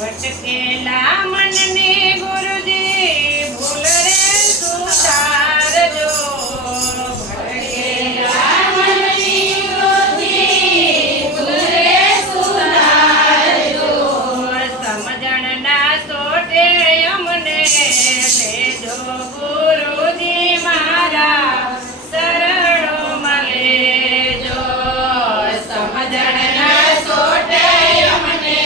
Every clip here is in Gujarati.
ભટકેલા મનને ગુરુજી ભૂલ રે સુધારજો. ભટકેલા મનને ગુરુજી ભૂલ રે સુધારજો. સમજણના સોટે અમને લેજો ગુરુજી મારા શરણોમાં લેજો. સમજણના સોટે અમને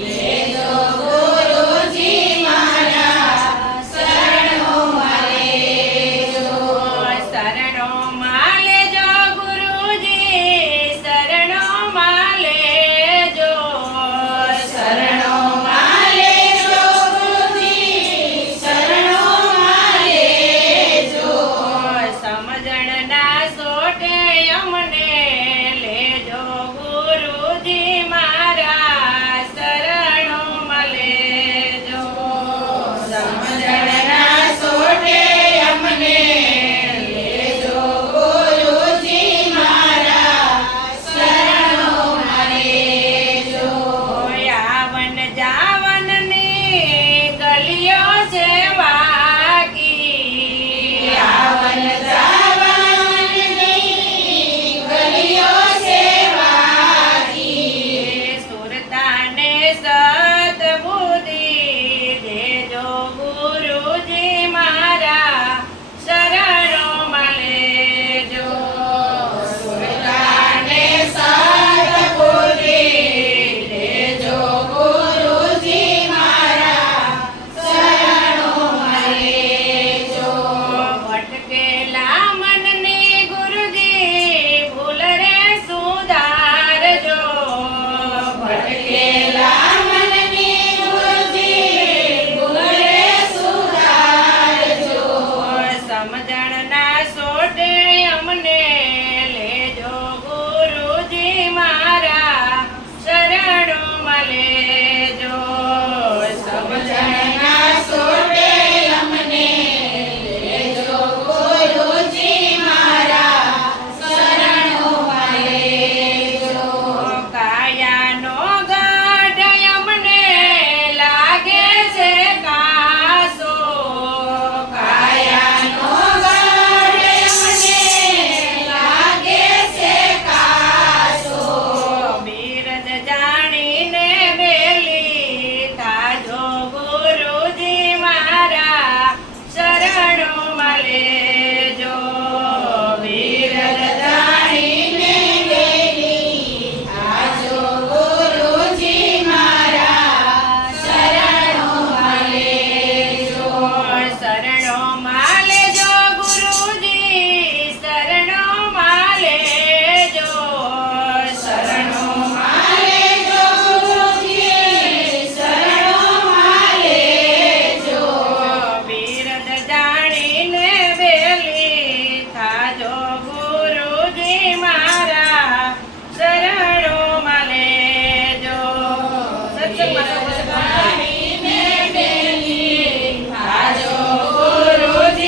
લેજો ગુરુજી મારા શરણોમાં લેજો. શરણોમાં લેજો ગુરુજી શરણોમાં લેજો. શરણોમાં લેજો ગુરુજી શરણોમાં લેજો. સમજણના સોટે અમને લેજો ગુરુજી મારા શરણોમાં લેજો. સમજણના સોટે અમને લેજો ગુરુજી મારા શરણોમાં લેજો. આવન જાવનની ગલીઓ છે વાગી. આવન જાવનની ગલીઓ છે વાગી. સુરતાને સતબુદ્ધિ દેજો ગુરુજી મારા શરણોમાં લેજો. સુરતાને સતબુદ્ધિ દેજો ગુરુજી મારા શરણોમાં લેજો. ભટકેલા મનને ગુરુજી ભૂલ રે સુધારજો. ભટકેલા મનને ગુરુજી ભૂલ રે સુધારજો. સમજણના સોટે અમને લેજો ગુરુજી મારા શરણોમાં લેજો. સમજણના સોટે અમને લેજો ગુરુજી મારા શરણોમાં લેજો. કાયાનો ગાઢ અમને લાગે છે કાસો. કાયાનો ગાઢ અમને લાગે છે કાસો. બિરદ જાણીને બેલી થાજો ગુરુજી મારા શરણોમાં લેજો. બિરદ જાણીને બેલી થાજો ગુરુજી મારા શરણોમાં લેજો. શરણોમાં લેજો ગુરુજી શરણોમાં લેજો. શરણોમાં લેજો ગુરુજી શરણોમાં લેજો. બિરદ જાણીને બેલી થાજો ગુરુજી મારા શરણોમાં લેજો. સત્સંગમાં જાણીને બેલી થાજો ગુરુજી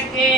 કે